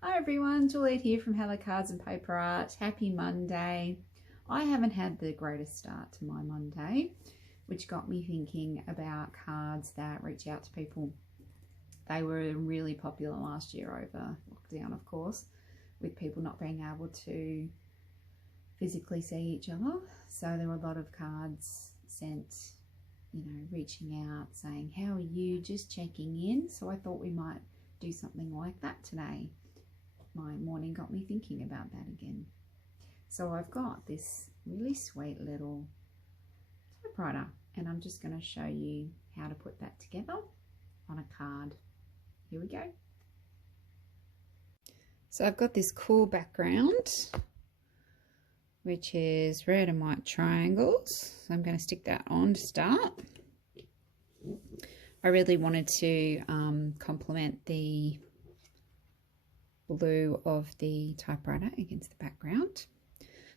Hi everyone, Juliet here from Hello Cards and Paper Art. Happy Monday. I haven't had the greatest start to my Monday, which got me thinking about cards that reach out to people. They were really popular last year over lockdown, of course, with people not being able to physically see each other. So there were a lot of cards sent, reaching out saying, how are you, just checking in. So I thought we might do something like that today. My morning got me thinking about that again. So I've got this really sweet little typewriter and I'm just going to show you how to put that together on a card. Here we go. So I've got this cool background which is red and white triangles. So I'm going to stick that on to start. I really wanted to complement the blue of the typewriter against the background.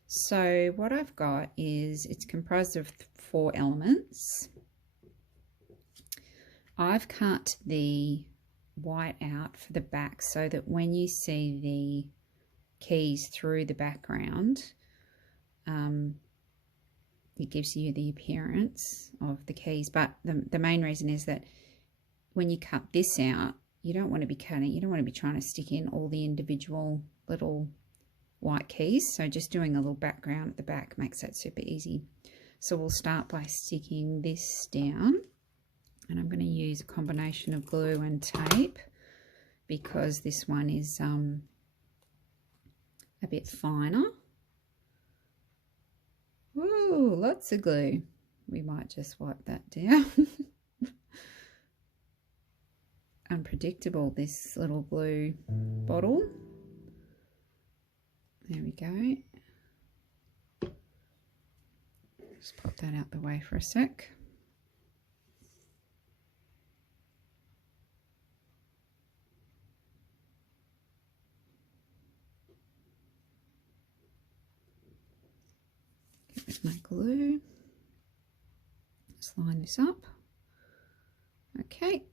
So what I've got is it's comprised of 4 elements. I've cut the white out for the back so that when you see the keys through the background, it gives you the appearance of the keys. But the main reason is that when you cut this out, you don't want to be cutting, you don't want to be trying to stick in all the individual little white keys. So just doing a little background at the back makes that super easy. So we'll start by sticking this down, and I'm going to use a combination of glue and tape because this one is a bit finer. Ooh, lots of glue. We might just wipe that down. Unpredictable, this little glue bottle. There we go. Just pop that out the way for a sec. Get rid of my glue. Just line this up. Okay.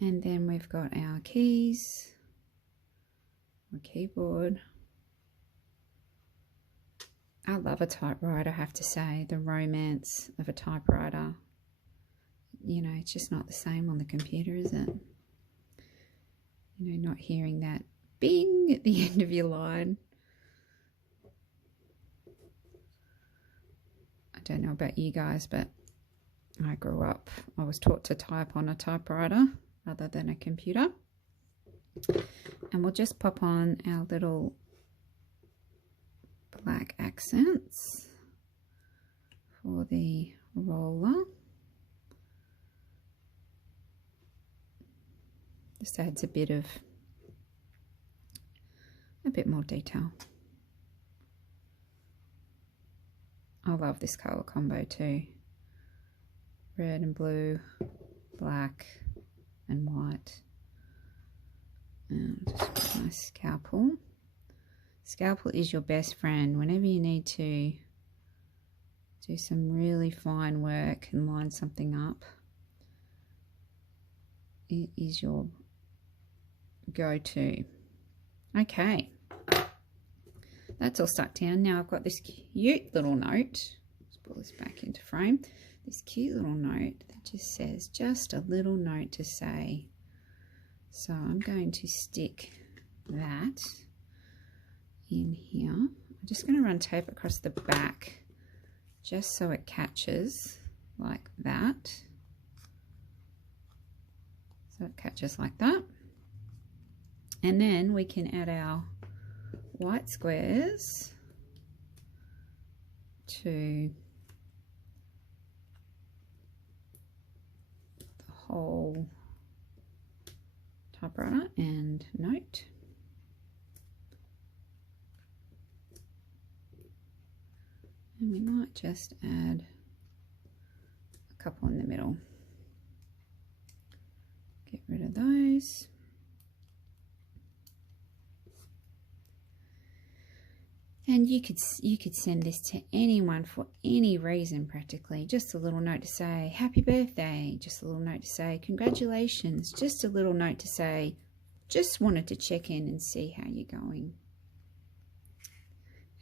And then we've got our keys, our keyboard. I love a typewriter, I have to say. The romance of a typewriter, it's just not the same on the computer, is it? Not hearing that bing at the end of your line. I don't know about you guys, but I grew up, I was taught to type on a typewriter rather than a computer. And we'll just pop on our little black accents for the roller. Just adds a bit more detail. I love this color combo too. Red and blue, black and white. And just put my scalpel. Scalpel is your best friend whenever you need to do some really fine work and line something up. It is your go-to. Okay, that's all stuck down. Now I've got this cute little note. Let's pull this back into frame. This cute little note that just says, just a little note to say. So I'm going to stick that in here. I'm just going to run tape across the back just so it catches like that. So it catches like that. And then we can add our white squares to the whole typewriter and note. And we might just add a couple in the middle. Get rid of those. And you could send this to anyone for any reason practically. Just a little note to say happy birthday, just a little note to say congratulations, just a little note to say just wanted to check in and see how you're going.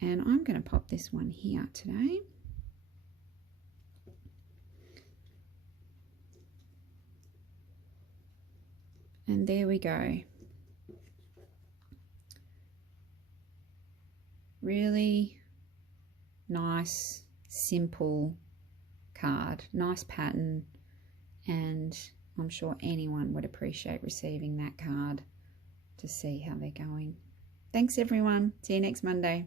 And I'm going to pop this one here today. And there we go. Really nice, simple card, nice pattern, and I'm sure anyone would appreciate receiving that card to see how they're going. Thanks everyone. See you next Monday.